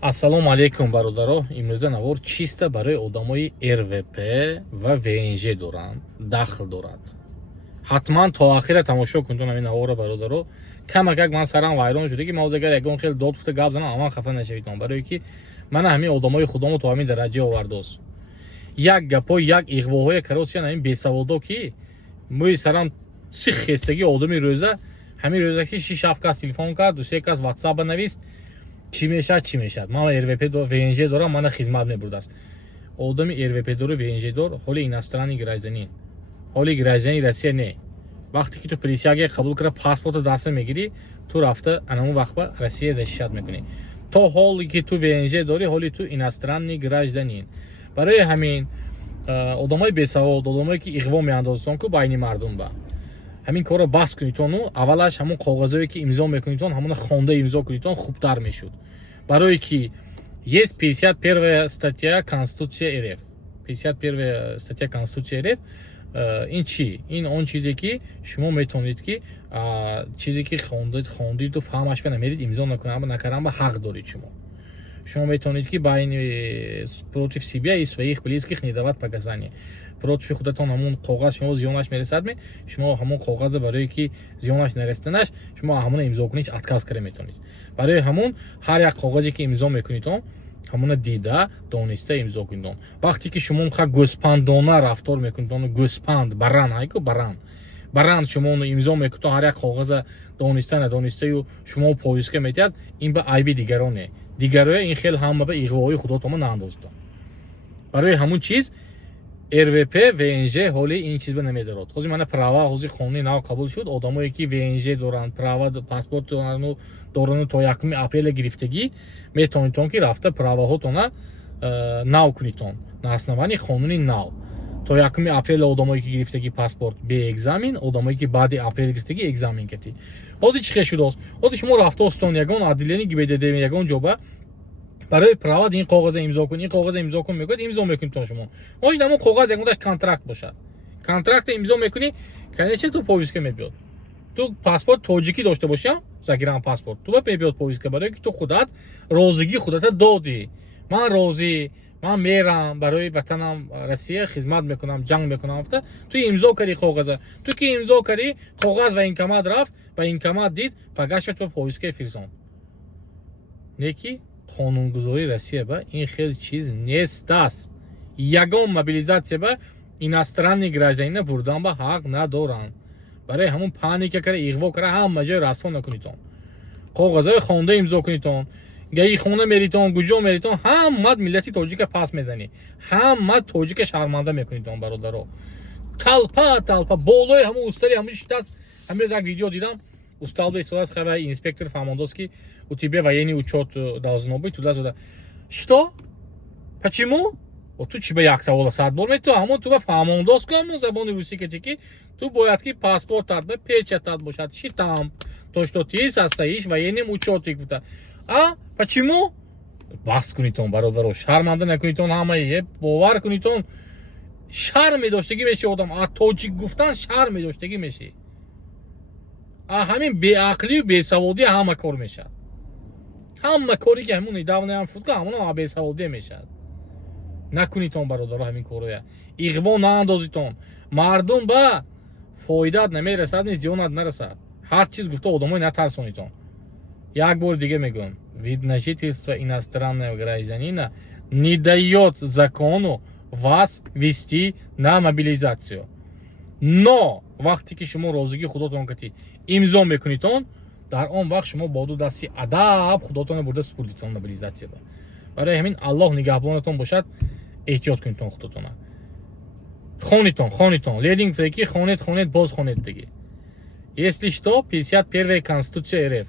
Ассалому алейкум бародаро. Имрӯза навор чиста барои одамои РВП ва ВНЖ доранд, дахл дорад. ҳатман то ахира тамошо кунед ҳамин наворро бародаро. Камакак ман сарам вайрон шуд ки ман ҳозир агар ягон хел дод гуфта гап занам, аман хафа нашавитон, барое ки мана ҳамин одамои худомо то ҳамин дараҷа овардост. Як гапо, як иғвоҳое каросиян ҳамин бесаводо ки мои сарам си хестаги одами рӯза, ҳамин рӯза ки 6-7 кас телефон кард, 2-3 кас ватсапа навист, чӣ мешад. Ман РВП ВНЖ дорам, мана хизмат мебурдаст. Одами РВП дору ВНЖ дор, ҳоли иностранный гражданин, ҳоли гражданини Россия не. Вақте ки ту присяга қабул кара паспорта даста мегири, ту рафта анамун вақт ба Россия защищат мекунӣ. То ҳоли ки ту ВНЖ дори, ҳоли ту иностранный гражданин. Барои ҳамин одамои бесавод, одамое ки иғво меандозтон ку байни мардум ба ҳамин корро баҳс кунитону, аввалаш ҳамун коғазое ки имзо мекунитон, ҳамуна хонда имзо кунитон хубтар мешуд. Барое ки есть 51 статья Конституции РФ. 51 статья Конституции РФ. ин чӣ? Ин он чизе ки шумо метавонед ки чизе ки хондиду фаҳмаш намерид имзо накардан ба ҳақ доред. Шумо метавонед ки байни против себя и своих близких не давать показания. Против худатон ҳамун коғаз шумо зиёнаш мерасад, шумо ҳамун коғаза барое ки зиёнаш нерасиданаш, шумо ҳамуна имзо кунед, отказ кара метавонед. Барои ҳамун ҳар як коғазе ки имзо мекунидон, ҳамуна дида, дониста имзо кунидон. Вақте ки шумо ха гӯспандона рафтор мекунидон, гӯспанд, баран, айку баран шумо имзо мекунидон, ҳар як коғаза дониста надонистаю шумо повиска метиҳад, ин ба айби дигароне. Дигароя ин хел ҳама ба иғвоҳои худотома наандозтон. Барои ҳамун чиз РВП, ВНЖ ҳоли ин чиз ба намедорад. Ҳозир мана права ҳозир қонуни нав қабул шуд, одамое ки ВНЖ доранд, права паспорт дорану то 1 апрел гирифтагӣ метавонитон ки рафта праваҳотона нав кунитон на основании қонуни нав. То 1 апрел одамое ки гирифтагӣ паспорт бе экзамен, одамое ки баъди апрел гирифтагӣ экзамен кати. Ҳозир чӣ хел шудааст? Ҳозир шумо рафтостон ягон адилияни ГИБДД ягон ҷоба барои права ин коғаза имзо кун, ин коғаза имзо кун мегӯяд, имзо мекунитон шумо. Ҳозир ҳамон коғаз ягондаш контракт бошад. Контракта имзо мекунӣ, конечно ту повиска мебиёд. Ту паспорт тоҷикӣ дошта бошам, загранпаспорт, ту ба мебиёд повиска, барое ки ту худат розигӣ худата додӣ. Ман розӣ, ман мерам барои ватанам Россия хизмат мекунам, ҷанг мекунам гуфта, ту имзо карӣ коғаза. Ту ки имзо карӣ, коғаз ва инкомат рафт, ба инкомат дид, фагашвет ба повиска фирзон. Неки қонунгузори Россия ба ин хел чиз нест аст. Ягон мобилизация ба иностранный гражданина бурдан ба ҳақ надоранд. Барои ҳамун паника кара, иғво кара, ҳама ҷои расво накунитон. Коғазҳои хонда имзо кунитон, гаи хона меритон, гуҷо меритон, ҳама миллати тоҷика пас мезанӣ. Ҳама тоҷика шарманда мекунитон бародаро. Талпа болои ҳамун устали ҳамун шитаст. Ҳамин як видео дидам. Устал ба истодас хавай инспектор фармондост ки у тебе военный учет должно быть туда-сюда. Что? Почему? Вот ту чиба як савола 100 бор мету, ҳамон ту ба фармондост ку ҳамон забони русӣ кати ки ту бояд ки паспортат ба печатат бошад, штамп, то что ты состоишь в военном учете гуфта. Почему? Бас кунитон бародаро, шарманда накунитон ҳамаи, бовар кунитон, шарм медоштагӣ меши одам, тоҷик гуфтан шарм медоштагӣ меши. ҳамин беақлию бесаводӣ ҳама кор мешад. Ҳама коре ки ҳамун давнаам шуд, ҳамуна бесаводӣ мешад. Накунитон бародаро ҳамин короя. Иғво наандозитон. Мардум ба фоидат намерасад, зиёнат нарасад. Ҳар чиз гуфта одамои натарсонитон. Як бор дига мегӯям, вид на жительство иностранного гражданина не даёт закону вас вести на мобилизацию. Но вақте ки шумо розигӣ худотон кати имзо мекунитон, дар он вақт шумо боду дасти адаб худотон бурда спурдитон мобилизация ба. Барои ҳамин Аллоҳ нигаҳбонатон бошад, эҳтиёт кунитон худотона. Хонитон, лединг фреки хонед, боз хонед диги. Если что, 51 Конституция РФ.